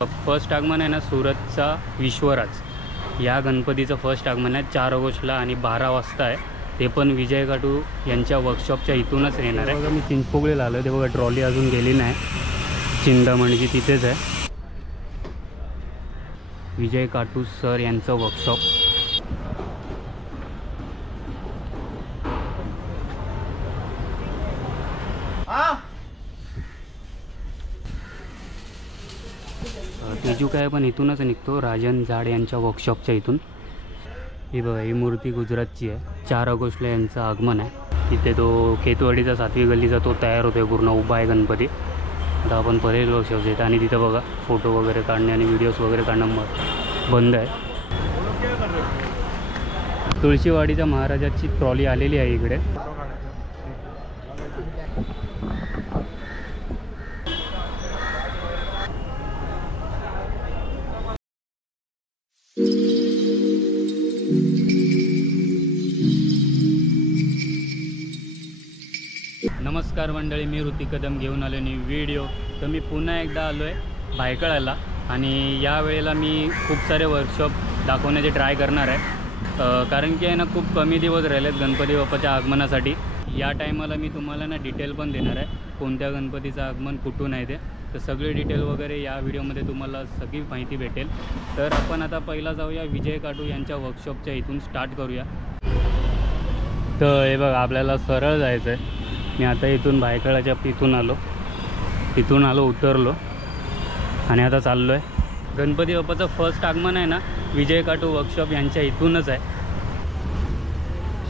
First आगमन आहे ना सुरतचा विश्वराज या गणपतीचं फर्स्ट आगमन आहे 4 ऑगस्टला आणि 12 वाजता आहे. ते पण विजय काटू यांच्या वर्कशॉपच्या इथूनच येणार आहे. बघा मी चिंचपोकळीला आलो, ते बघा ट्रॉली अजून गेली नाही, चिंतामणीची तिथेच आहे. विजय काटू सर यांचं वर्कशॉप. तेजू काय पण इथूनच निघतो, राजन जाड यांच्या वर्कशॉपच्या इथून. ही बघा ही मूर्ती गुजरातची आहे. 4 ऑगस्टला यांचं आगमन आहे. तिथे तो केतवाडीचा 7वी गल्लीचा तो तयार होतो आहे, पूर्ण उभा आहे गणपती. आता आपण परेल वर्कशॉप येतं आणि तिथं बघा फोटो वगैरे काढणे आणि व्हिडिओज वगैरे काढणं बंद आहे. तुळशीवाडीच्या महाराजाची ट्रॉली आलेली आहे इकडे. नमस्कार मंडळी, मी ऋतिक कदम घेऊन आलो नी व्हिडिओ. तर मी पुन्हा एकदा आलो आहे भायखळ्याला आणि या वेळेला मी खूप सारे वर्कशॉप दाखवण्याचे ट्राय करणार आहे. कारण की आहे ना खूप कमी दिवस राहिलेत गणपती बाप्पाच्या आगमनासाठी. या टायमाला मी तुम्हाला ना डिटेल पण देणार आहे, कोणत्या गणपतीचं आगमन कुठून आहे ते. तर सगळे डिटेल वगैरे या व्हिडिओमध्ये तुम्हाला सगळी माहिती भेटेल. तर आपण आता पहिला जाऊया विजय काटू यांच्या वर्कशॉपच्या इथून स्टार्ट करूया. तर हे बघा आपल्याला सरळ जायचं आहे. मी आता इथून भायखळ्याच्या तिथून आलो उतरलो आणि आता चाललो आहे. गणपती बाप्पाचं फर्स्ट आगमन आहे ना विजय काटू वर्कशॉप यांच्या इथूनच आहे.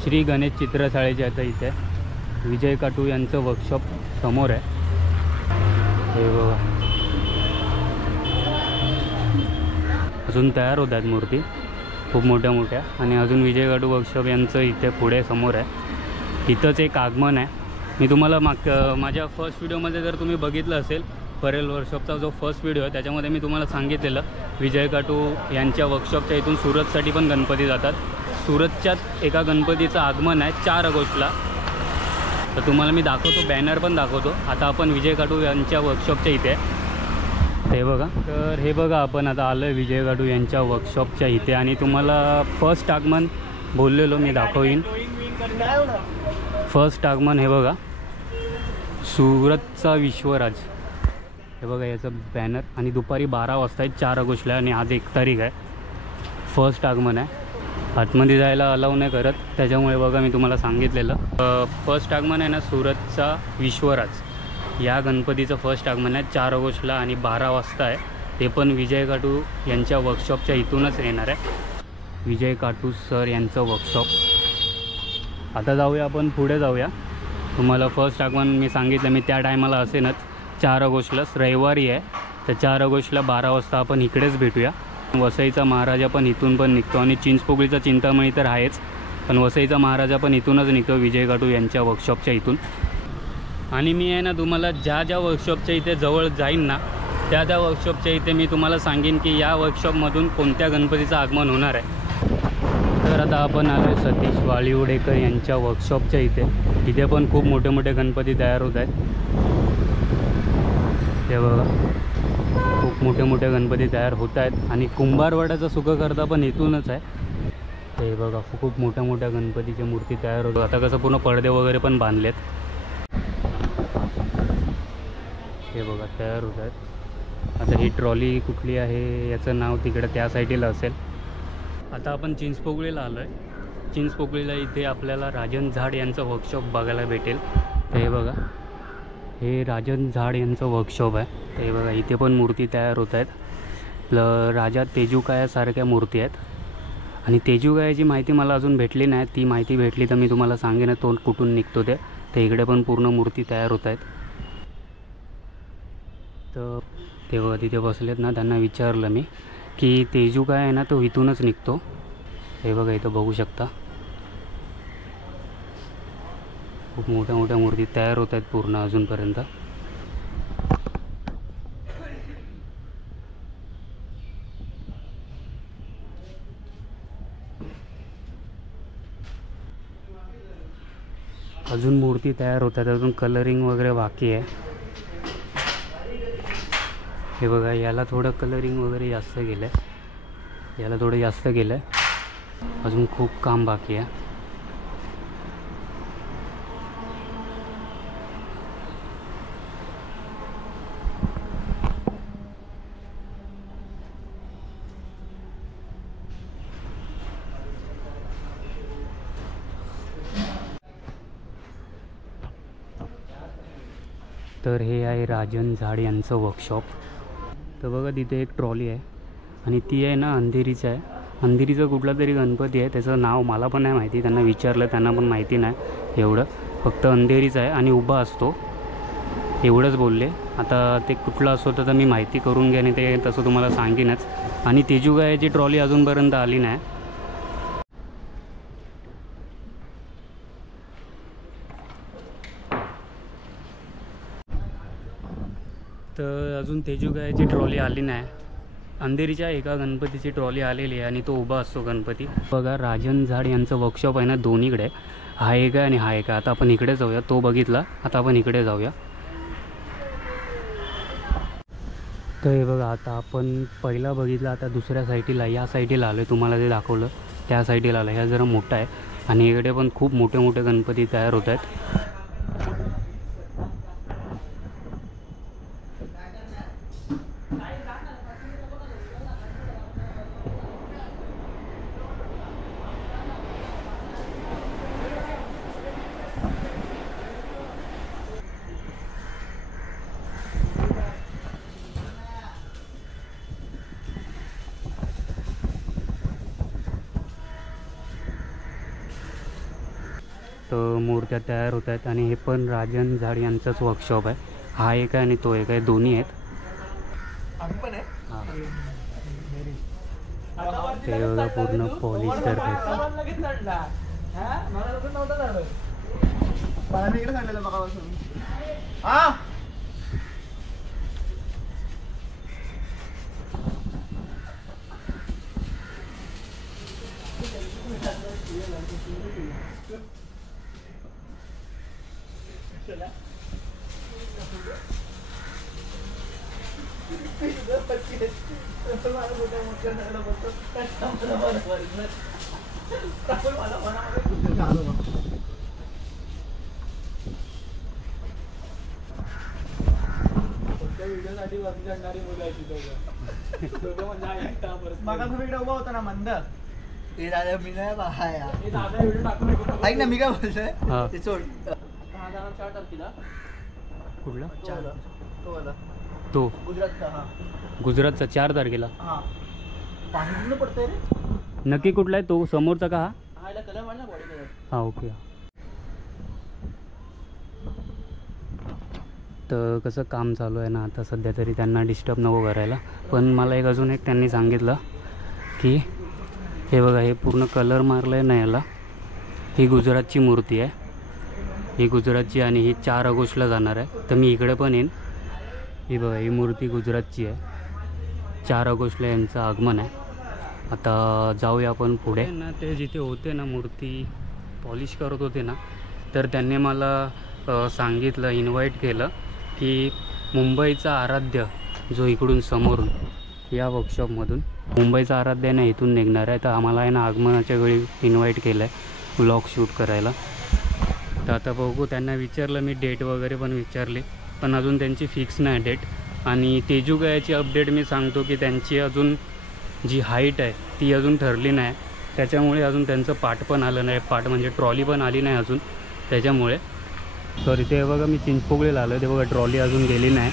श्री गणेश चित्रशाळेच्या आता इथे विजय काटू यांचं वर्कशॉप समोर आहे. हे बघा अजून तयार होत आहेत मूर्ती खूप मोठ्या मोठ्या. आणि अजून विजय काटू वर्कशॉप यांचं इथे पुढे समोर आहे. इथंच एक आगमन आहे. मी तुम्हाला माझ्या फर्स्ट व्हिडिओमध्ये जर तुम्ही बघितलं असेल, परेल वर्कशॉपचा जो फर्स्ट व्हिडिओ आहे त्याच्यामध्ये मी तुम्हाला सांगितलेलं विजय काटू यांच्या वर्कशॉपच्या इथून सुरतसाठी पण गणपती जातात. सुरतच्याच एका गणपतीचं आगमन आहे 4 ऑगस्टला. तर तुम्हाला मी दाखवतो, बॅनर पण दाखवतो. आता आपण विजय काटू यांच्या वर्कशॉपच्या इथे आहे, हे बघा. तर हे बघा आपण आता आलो आहे विजय काटू यांच्या वर्कशॉपच्या इथे आणि तुम्हाला फर्स्ट आगमन बोललेलो मी दाखवीन. फर्स्ट आगमन हे बघा सुरतचा विश्वराज, हे बघा याचं बॅनर. आणि दुपारी 12 वाजता आहे 4 ऑगस्टला आणि आज 1 तारीख आहे. फर्स्ट आगमन आहे. आतमध्ये जायला अलाव नाही करत, त्याच्यामुळे बघा मी तुम्हाला सांगितलेलं फर्स्ट आगमन आहे ना सुरतचा विश्वराज या गणपतीचं फर्स्ट आगमन आहे 4 ऑगस्टला आणि 12 वाजता आहे. ते पण विजय काटू यांच्या वर्कशॉपच्या इथूनच येणार आहे. विजय काटू सर यांचं वर्कशॉप. आता जाऊया आपण पुढे जाऊया. तुम्हाला फर्स्ट आगमन मी सांगितलं मी त्या टायमाला असेनच 4 ऑगस्टलाच रविवारी आहे. तर 4 ऑगस्टला 12 वाजता आपण इकडेच भेटूया. वसईचा महाराजा पण इथून पण निघतो आणि चिंचपोकळीचा चिंतामणी तर आहेच, पण वसईचा महाराजा पण इथूनच निघतो विजय काटू यांच्या वर्कशॉपच्या इथून. आणि मी आहे ना तुम्हाला ज्या ज्या वर्कशॉपच्या इथे जवळ जाईन ना त्या त्या वर्कशॉपच्या इथे मी तुम्हाला सांगेन की या वर्कशॉपमधून कोणत्या गणपतीचं आगमन होणार आहे. तर आता आपण आलो आहे सतीश वाळीवडेकर यांच्या वर्कशॉपच्या इथे. इथे पण खूप मोठे मोठे गणपती तयार होत आहेत. हे बघा खूप मोठे मोठे गणपती तयार होत आहेत आणि कुंभारवाड्याचा सुखकर्ता पण इथूनच आहे. हे बघा खूप मोठ्या मोठ्या गणपतीच्या मूर्ती तयार होतात. आता कसं पूर्ण पडदे वगैरे पण बांधलेत. हे बघा तयार होत आहेत. आता ही ट्रॉली कुठली आहे याचं नाव तिकडे त्या साईडला असेल. आता आपण चिंचपोकळीला आलो आहे. चिंचपोकळीला इथे आपल्याला राजन झाड यांचं वर्कशॉप बघायला भेटेल. तर हे बघा हे राजन झाड यांचं वर्कशॉप आहे. तर हे बघा इथे पण मूर्ती तयार होत आहेत. राजा तेजूकायासारख्या मूर्ती आहेत. आणि तेजूकायाची माहिती मला अजून भेटली नाही, ती माहिती भेटली तर मी तुम्हाला सांगेन तो कुठून निघतो ते. तर इकडे पण पूर्ण मूर्ती तयार होत आहेत. तर ते बघा तिथे बसलेत ना, त्यांना विचारलं मी की तेजूकाय आहे ना तो इथूनच निघतो. हे बघा इथं बघू शकता खूप मोठ्या मोठ्या मूर्ती तयार होत आहेत पूर्ण अजूनपर्यंत. अजून मूर्ती तयार होतात, अजून कलरिंग वगैरे बाकी आहे. हे बघा, याला थोडं कलरिंग वगैरे जास्त केलं आहे, याला थोडं जास्त केलं आहे, अजून खूप काम बाकी आहे. तर हे आहे राजन झाड यांचं वर्कशॉप. तर बघा तिथे एक ट्रॉली आहे आणि ती आहे ना अंधेरीचं आहे. अंधेरीचा कुठला तरी गणपती आहे, त्याचं नाव मला पण नाही माहिती, त्यांना विचारलं त्यांना पण माहिती नाही एवढं, फक्त अंधेरीचं आहे आणि उभा असतो एवढंच बोलले. आता ते कुठलं असतो तर मी माहिती करून घ्या आणि ते तसं तुम्हाला सांगेनच. आणि तेजुगायाची ट्रॉली अजूनपर्यंत आली नाही. तर अजून तेजुगायाची ट्रॉली आली नाही. अंधेरीच्या एका गणपतीची ट्रॉली आलेली आहे आणि तो उभा असतो गणपती. बघा, राजन झाड यांचं वर्कशॉप आहे ना दोन्हीकडे, हा एक आहे आणि हा एक आहे. आता आपण इकडे जाऊया, तो बघितला, आता आपण इकडे जाऊया. तर हे बघा, आता आपण पहिला बघितला, आता दुसऱ्या साईडला या साईडला आलो आहे. तुम्हाला जे दाखवलं त्या साईडला आलं. ह्या जरा मोठा आहे आणि इकडे पण खूप मोठे मोठे गणपती तयार होत आहेत. तर मूर्त्या तयार होत आहेत आणि हे पण राजन झाड यांचंच वर्कशॉप आहे. हा एक आहे आणि तो एक आहे, दोन्ही आहेत. ते बघा पूर्ण पॉलिश करतात. उभा होता ना मंद, ते दादा मी नाही बाया ऐक ना, मी काय बोलतोय ते सोड. कुठला तो तो गुजरातचा. गुजरातचा 4 तारखेला. पाणी पडतंय रे. नक्की कुठला आहे तो, समोरचा का? हा कलर मार ना, बॉडी कलर. हा ओके. तर कसं काम चालू आहे ना आता सध्या, तरी त्यांना डिस्टर्ब नको करायला. पण मला एक अजून एक त्यांनी सांगितलं की हे बघा, हे पूर्ण कलर मारलं आहे ना याला, ही गुजरातची मूर्ती आहे, ही गुजरातची आणि ही 4 ऑगस्टला जाणार आहे. तर मी इकडे पण येईन. ही बघा, ही मूर्ती गुजरातची आहे, 4 ऑगस्टला यांचं आगमन आहे. आता जाऊया आपण पुढे ना. ते जिथे होते ना मूर्ती पॉलिश करत होते ना, तर त्यांनी मला सांगितलं, इन्व्हाइट केलं की मुंबईचा आराध्य जो इकडून समोरून या वर्कशॉपमधून मुंबईचा आराध्य ना इथून निघणार आहे. तर आम्हाला आहे ना आगमनाच्या वेळी इन्व्हाइट केलं आहे व्लॉग शूट करायला. तर आता बघू, त्यांना विचारलं मी, डेट वगैरे पण विचारली, पण अजून त्यांची फिक्स नाही डेट. आणि तेजुगायाची अपडेट मी सांगतो की त्यांची अजून जी हाईट आहे ती अजून ठरली नाही, त्याच्यामुळे अजून त्यांचं पाट पण आलं नाही, पाट म्हणजे ट्रॉली पण आली नाही अजून, त्याच्यामुळे. सॉरी, ते बघा मी चिंचपोकळीला आलो, ते बघा ट्रॉली अजून गेली नाही,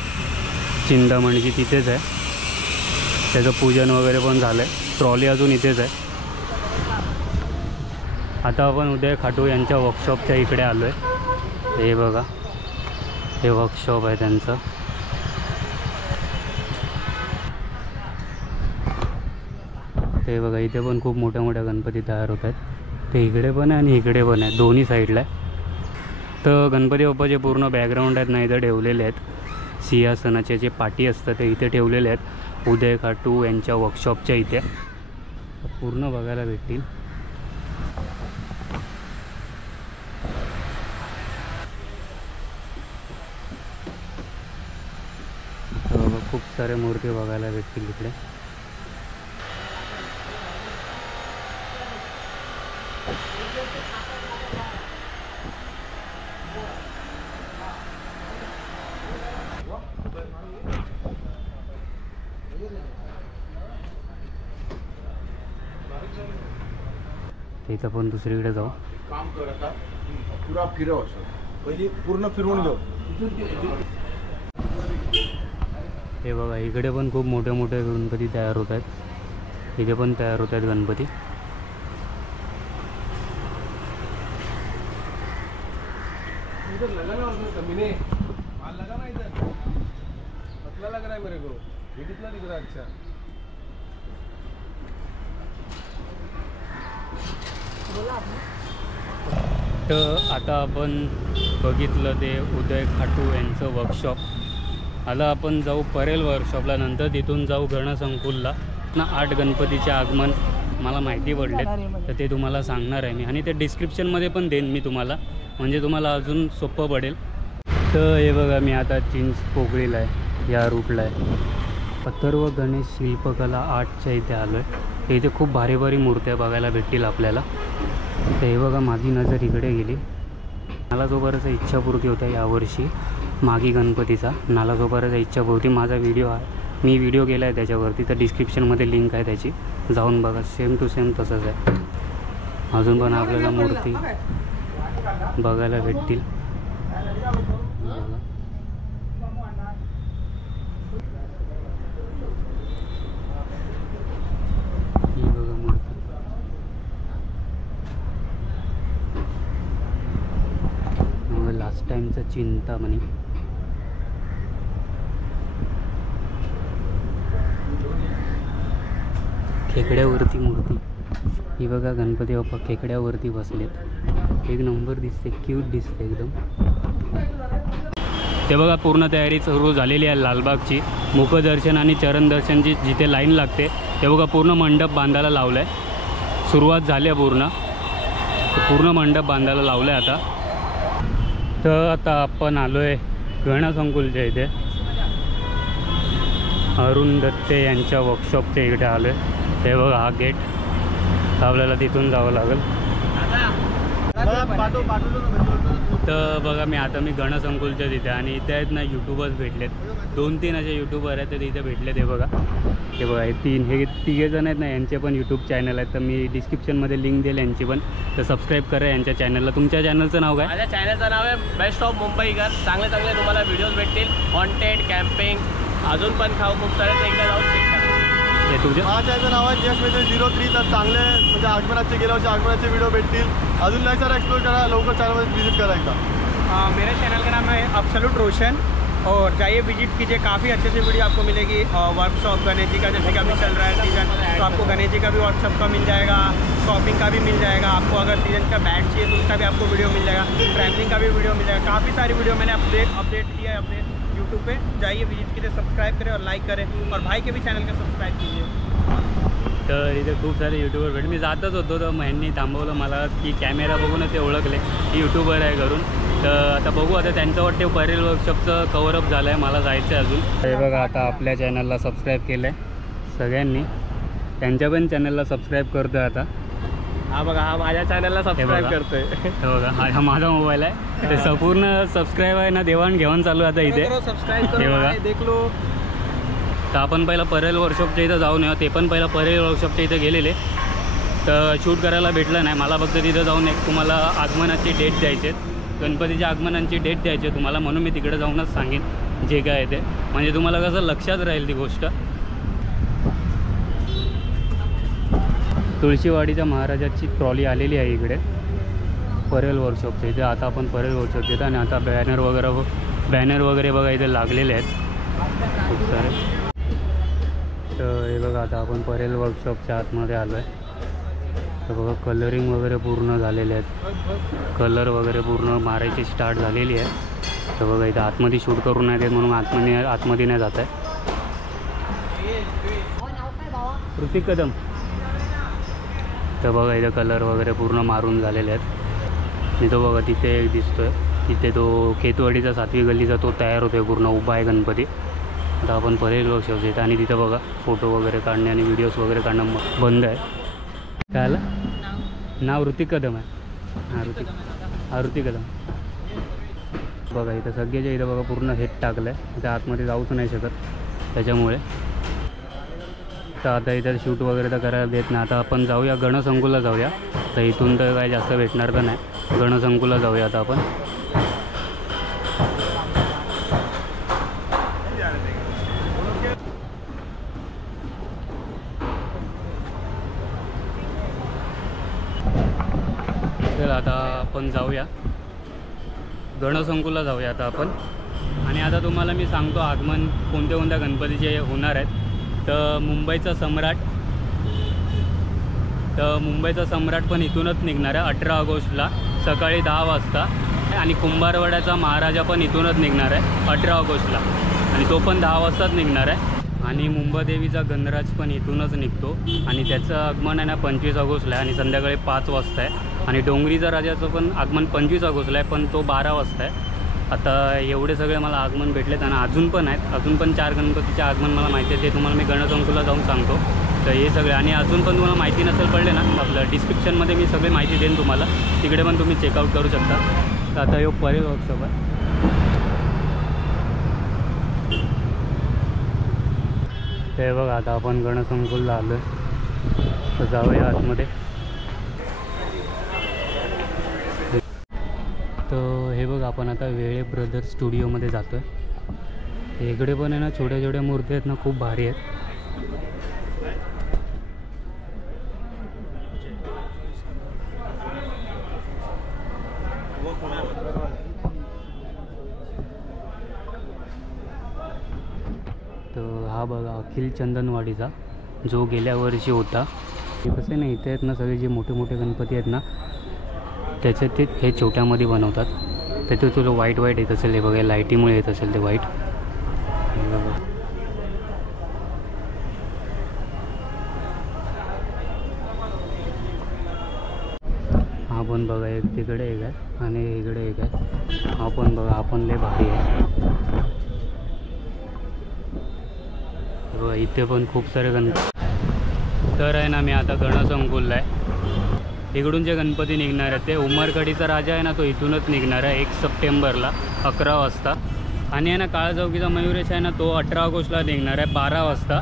चिंतामणीची तिथेच आहे, त्याचं पूजन वगैरे पण झालं आहे, ट्रॉली अजून इथेच आहे. आता आपण उदय खाटू यांच्या वर्कशॉपच्या इकडे आलो आहे. हे बघा, हे वर्कशॉप आहे त्यांचं. ते बघा, इथे पण खूप मोठ्या मोठ्या गणपती तयार होत आहेत. ते इकडे पण आहे आणि इकडे पण आहे, दोन्ही साईडला आहे. तर गणपती बाप्पाचे पूर्ण बॅकग्राऊंड आहेत ना इथं ठेवलेले आहेत, सिंहासनाचे जे पाटी असतं ते इथे ठेवलेले आहेत उदय खाटू यांच्या वर्कशॉपच्या इथे. पूर्ण बघायला भेटतील. खूप साऱ्या मूर्ती बघायला भेटतील इकडे. इथं पण दुसरीकडे जाऊ. काम करता पुरा फिरव पहिली पूर्ण फिरवून घेऊ. हे बघा इकडे पण खूप मोठे मोठे गणपती तयार होत आहेत. इथे पण तयार होत आहेत गणपती. तर आता आपण बघितलं ते उदय खाटू यांचं वर्कशॉप. आता आपण जाऊ परेल वर्कशॉपला, नंतर तिथून जाऊ गणसंकुलला ना. 8 गणपतीचे आगमन मला माहिती पडलेत तर ते तुम्हाला सांगणार आहे मी, आणि ते डिस्क्रिप्शनमध्ये पण देईन मी तुम्हाला, म्हणजे तुम्हाला अजून सोपं पडेल. तर हे बघा मी आता चिंचपोकळीला आहे, या रूटला आहे. अथर्व गणेश शिल्पकला आर्टच्या इथे आलो आहे. इथे खूप भारी भारी मूर्त्या बघायला भेटतील आपल्याला. तर हे बघा माझी नजर इकडे गेली. नालासोपाराचा इच्छापूर्ती होता यावर्षी, मागी गणपतीचा नालासोपाराचा इच्छापूर्ती. माझा व्हिडिओ आहे, मी व्हिडिओ केला आहे त्याच्यावरती, तर डिस्क्रिप्शनमध्ये लिंक आहे त्याची, जाऊन बघा. सेम टू सेम तसंच आहे. अजून पण आपल्याला मूर्ती बघायला भेटतील. ही बघा मूर्ती. लास्ट टाइमचं चिंतामणी. खेकड्यावरती मूर्ती. ही बघा गणपती बाप्पा खेकड्यावरती बसलेत. एक नंबर दिसते, क्यूट दिसते एकदम. ते बघा पूर्ण तयारी सुरू झालेली आहे लालबागची. मुखदर्शन आणि चरणदर्शनची जिथे लाईन लागते ते बघा पूर्ण मंडप बांधायला लावलं आहे. सुरुवात झाली आहे पूर्ण मंडप बांधायला लावलं आहे आता. तर आता आपण आलो आहे गणसंकुलच्या इथे. अरुण दत्ते यांच्या वर्कशॉपच्या इकडे आलो आहे. हे बघा हा गेट, आपल्याला तिथून जावं लागेल. तर बघा मी गणसंकुलच्या तिथे, आणि इथे आहेत ना यूट्यूबर्स भेटलेत. 2-3 असे यूट्यूबर आहेत, तर तिथे भेटलेत. हे बघा हे 3 हे तिघेजण आहेत ना, यांचे पण यूट्यूब चॅनल आहेत. तर मी डिस्क्रिप्शनमध्ये लिंक देईल यांची पण, तर सबस्क्राईब करा यांच्या चॅनलला. तुमच्या चॅनलचं नाव काय? माझ्या चॅनलचं नाव आहे बेस्ट ऑफ मुंबईकर. चांगले चांगले तुम्हाला व्हिडिओज भेटतील, हॉन्टेड, कॅम्पिंग, अजून पण खूप सारे. एकदा जाऊन चेक करा. हे तुझं? माझ्याचं नाव आहे JS03. तर चांगले म्हणजे आगमनाचे गेल्या वर्षी आगमनाचे व्हिडिओ भेटतील. अजून नाही सर एक्सप्लोर करा, लवकर चॅनलमध्ये विजिट करा एकदा. मेरे चैनल का नाम है अब्सोल्यूट रोशन, और जाइए विजिट कीजिए. काफ़ी अच्छे से वीडियो आपको मिलेगी. वर्कशॉप गणेश जी का जैसे कि अभी चल रहा है सीज़न, तो आपको गणेश जी का भी वर्कशॉप का मिल जाएगा, शॉपिंग का भी मिल जाएगा. आपको अगर सीजन का बैट चाहिए तो उसका भी आपको वीडियो मिल जाएगा, ट्रैवलिंग का भी वीडियो मिल जाएगा. काफ़ी सारी वीडियो मैंने अपडेट किया है अपने यूट्यूब पे. जाइए विजिट कीजिए, सब्सक्राइब करें और लाइक करें, और भाई के भी चॅनल का सब्सक्राइब कीजिए. तर इथे खूप सारे यूट्यूबर भेट. मी जातच होतो तर ह्यांनी थांबवलं मला, की कॅमेरा बघूनच ते ओळखले की यूट्यूबर आहे घरून. तर आता बघू, आता त्यांचं वाटते परेल वर्कशॉपचं कवरअप झालं आहे, मला जायचं आहे अजून. हे बघा आता आपल्या चॅनलला सबस्क्राईब केलं आहे सगळ्यांनी, त्यांच्या पण चॅनलला सबस्क्राईब करतो आहे आता. हा बघा, हा माझ्या चॅनलला सबस्क्राईब करतोय. हे बघा हा माझा मोबाईल आहे. ते संपूर्ण सबस्क्राईब आहे ना, देवाणघेवाण चालू आहे आता इथे. सबस्क्राईब हे बघा. करो, देख लो. तर आपण पहिला परेल वर्कशॉपच्या इथं जाऊन येऊ. ते पण पहिला परेल वर्कशॉपच्या इथं गेलेले, तर शूट करायला भेटलं नाही मला. फक्त तिथं जाऊन एक तुम्हाला आगमनाची डेट द्यायची आहे, गणपतीच्या आगमनाची डेट द्यायची आहे तुम्हाला, म्हणून मी तिकडे जाऊनच सांगेन जे काय आहे ते, म्हणजे तुम्हाला कसं लक्षात राहील ती गोष्ट. तुळशीवाडीच्या महाराजाची ट्रॉली आलेली आहे इकडे परेल वर्कशॉपच्या इथे. आता आपण परेल वर्कशॉप येतो, आणि आता बॅनर वगैरे बघा इथे लागलेले आहेत खूप सारे. तर हे बघा आता आपण परेल वर्कशॉपच्या आतमध्ये आलो आहे. तर बघा कलरिंग वगैरे पूर्ण झालेले आहेत, कलर वगैरे पूर्ण मारायची स्टार्ट झालेली आहे. तर बघा इथं आतमध्ये शूट करून नाही देत, म्हणून आतमध्ये नाही जात आहे. ऋतिक कदम. तर बघा इथं कलर वगैरे पूर्ण मारून झालेले आहेत. मी तो बघा तिथे एक दिसतोय, तिथे तो केतवाडीचा 7वी गल्लीचा तो तयार होतोय पूर्ण, उभा आहे गणपती. आता आपण परेल वर्कशॉप येतं आणि तिथं बघा फोटो वगैरे काढणे आणि व्हिडिओज वगैरे काढणं बंद आहे. काय आलं? नाव ऋतिक कदम आहे. हां ऋतिक कदम. बघा इथं सगळ्याच्या इथं बघा पूर्ण हेट टाकलं आहे. इथं आतमध्ये जाऊच नाही शकत त्याच्यामुळे. तर आता इथं शूट वगैरे तर करायला देत नाही. आता आपण जाऊया गणसंकुलला जाऊया. तर इथून तर काय जास्त भेटणार तर नाही. गणसंकुलला जाऊया आता आपण. तर आता आपण जाऊया गणसंकुलला जाऊया आता आपण. आणि आता तुम्हाला मी सांगतो आगमन कोणत्या कोणत्या गणपतीचे होणार आहेत. तर मुंबईचा सम्राट पण इथूनच निघणार आहे 18 ऑगस्टला सकाळी 10 वाजता. आणि कुंभारवाड्याचा महाराजा पण इथूनच निघणार आहे 18 ऑगस्टला आणि तो पण 10 वाजताच निघणार आहे. आणि मुंबादेवीचा गणराज पण इथूनच निघतो आणि त्याचं आगमन आहे ना 25 ऑगस्टला आहे आणि संध्याकाळी 5 वाजता आहे. आणि डोंगरीचा राजाचं पण आगमन 25 ऑगस्टला आहे पण तो 12 वाजता आहे. आता एवढे सगळे मला आगमन भेटलेत आणि अजून पण आहेत. अजून पण 4 गणपतीचे आगमन मला माहिती आहे. ते तुम्हाला मी गणसंकुलला जाऊन सांगतो. तर हे सगळे आणि अजून पण तुम्हाला माहिती नसेल पडले ना आपलं डिस्क्रिप्शनमध्ये मी सगळी माहिती देईन तुम्हाला. तिकडे पण तुम्ही चेकआउट करू शकता. तर आता हे परेल वर्कशॉप आहे. ते बघा आता आपण गणसंकुलला आलो आहे. तर जाऊया आतमध्ये. तर हे बघ आपण आता वेळे ब्रदर्स स्टुडिओमध्ये जातो आहे. इकडे पण आहे ना छोट्या छोट्या मूर्ती आहेत ना खूप भारी आहेत. तर हा बघा अखिल चंदनवाडीचा जो गेल्या वर्षी होता. हे कसं ना इथे आहेत ना सगळे जे मोठे मोठे गणपती आहेत ना त्याच्यात ते हे छोट्यामध्ये बनवतात. त्याचं तुला वाईट येत असेल हे बघा लाईटीमुळे येत असेल ते वाईट. हा पण बघा एक तिकडे एक आहे आणि इकडे एक आहे. हा पण बघा आपण लय भारी आहे. बघा इथे पण खूप सारे गणपती. तर आहे ना मी आता गणसंकुलला आहे. इकडून जे गणपती निघणार आहेत ते उमरकडीचा राजा आहे ना तो इथूनच निघणार आहे 1 सप्टेंबरला 11 वाजता. आणि आहे ना काळाचौकीचा मयुरेश आहे ना तो 18 ऑगस्टला निघणार आहे 12 वाजता.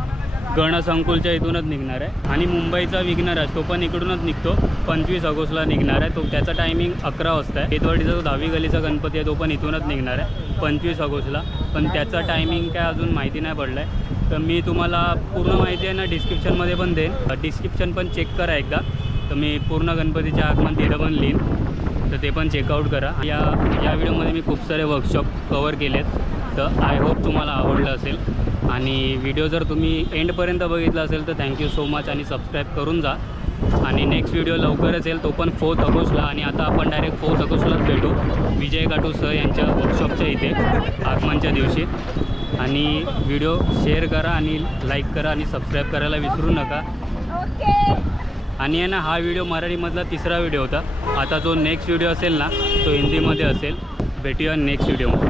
गणसंकुलच्या इथूनच निघणार आहे. आणि मुंबईचा विघ्नराज तो पण इकडूनच निघतो 25 ऑगस्टला निघणार आहे. तो त्याचा टायमिंग 11 वाजता आहे. केतवाडीचा जो 10वी गलीचा गणपती आहे तो पण इथूनच निघणार आहे 25 ऑगस्टला. पण त्याचा टायमिंग काय अजून माहिती नाही पडलं आहे. तर मी तुम्हाला पूर्ण माहिती आहे ना डिस्क्रिप्शनमध्ये पण देईन. डिस्क्रिप्शन पण चेक करा एकदा. तर मी पूर्ण गणपतीचे आगमन तिथं पण लिहीन. तर ते पण चेकआउट करा. या व्हिडिओमध्ये मी खूप सारे वर्कशॉप कवर केलेत. तर आय होप तुम्हाला आवडलं असेल. आणि व्हिडिओ जर तुम्ही एंडपर्यंत बघितला असेल तर थँक्यू सो मच आणि सबस्क्राईब करून जा. आणि नेक्स्ट व्हिडिओ लवकरच येईल तो पण 4 ऑगस्टला. आणि आता आपण डायरेक्ट 4 ऑगस्टलाच भेटू विजय काटू सर यांच्या वर्कशॉपच्या इथे आगमनच्या दिवशी. आणि व्हिडिओ शेअर करा आणि लाईक करा आणि सबस्क्राईब करायला विसरू नका. आणि आहे ना हा व्हिडिओ मराठीमधला 3रा व्हिडिओ होता. आता जो नेक्स्ट व्हिडिओ असेल ना तो हिंदीमध्ये असेल. भेटूया नेक्स्ट व्हिडिओमध्ये.